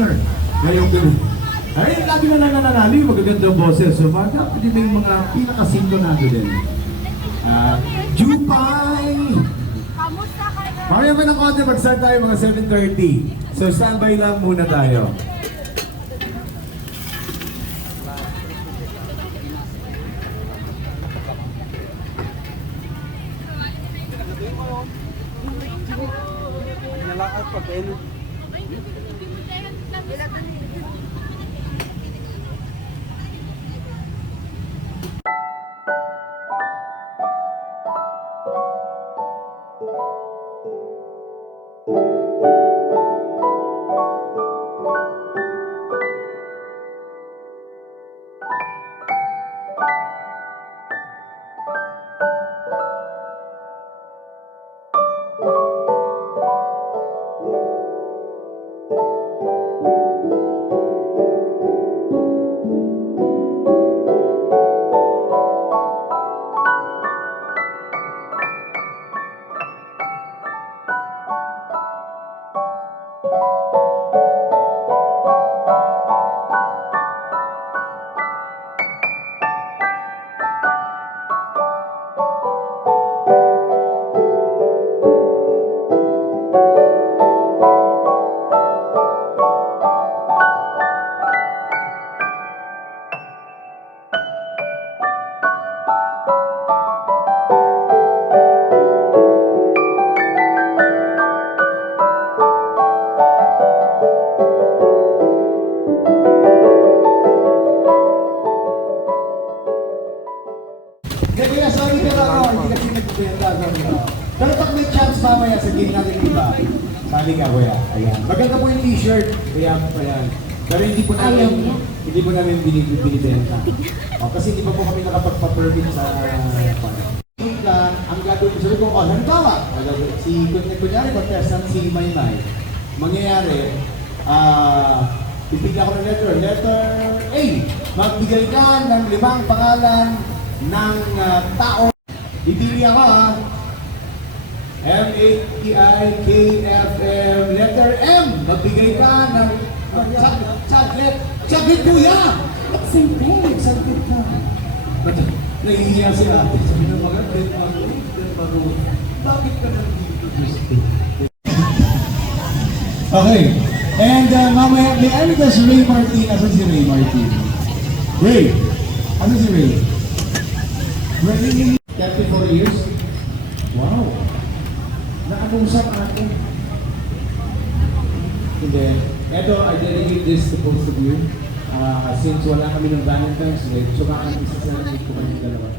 partner ngayong gabi. Ay, lagi na lang nananalo yung magagandang boses. So, baka pwede na yung mga pinakasinto natin din. Jupay! Mamaya pa ng konti, mag-start tayo mga 7:30. So, standby lang muna tayo. Kaya sorry ka lang ako, hindi kasi nagpupenta. Pero pag may chance mamaya sa game natin iba, sabi ka kuya, ayan. Maganda po yung t-shirt, kaya ayan. Pero hindi po namin binibenta. Kasi hindi pa po kami nakapagpa-permit sa ang gagawin ko sabi ko, halimbawa, kunyari contestant si Maymay, mangyayari, pipigyan ko ng letter A, magbigay ka ng 5 pangalan ng tao. Ipili ako M-A-T-I-K-F-M, letter M, magbigay ka ng chocolate kuya! Excited ka. Nahihiya si ate. Sabi ng mga bakit ka nandito? Okay. And mamaya, may ano ka si Ray Martin? Asan si Ray Martin? Ray! Ano si Ray? Ray, 34 years? Wow! Nakakusap atin. And then, eto, I dedicate this to both of you. Since wala kami ng Valentine's Day, so baka isa sa namin kumain dalawa.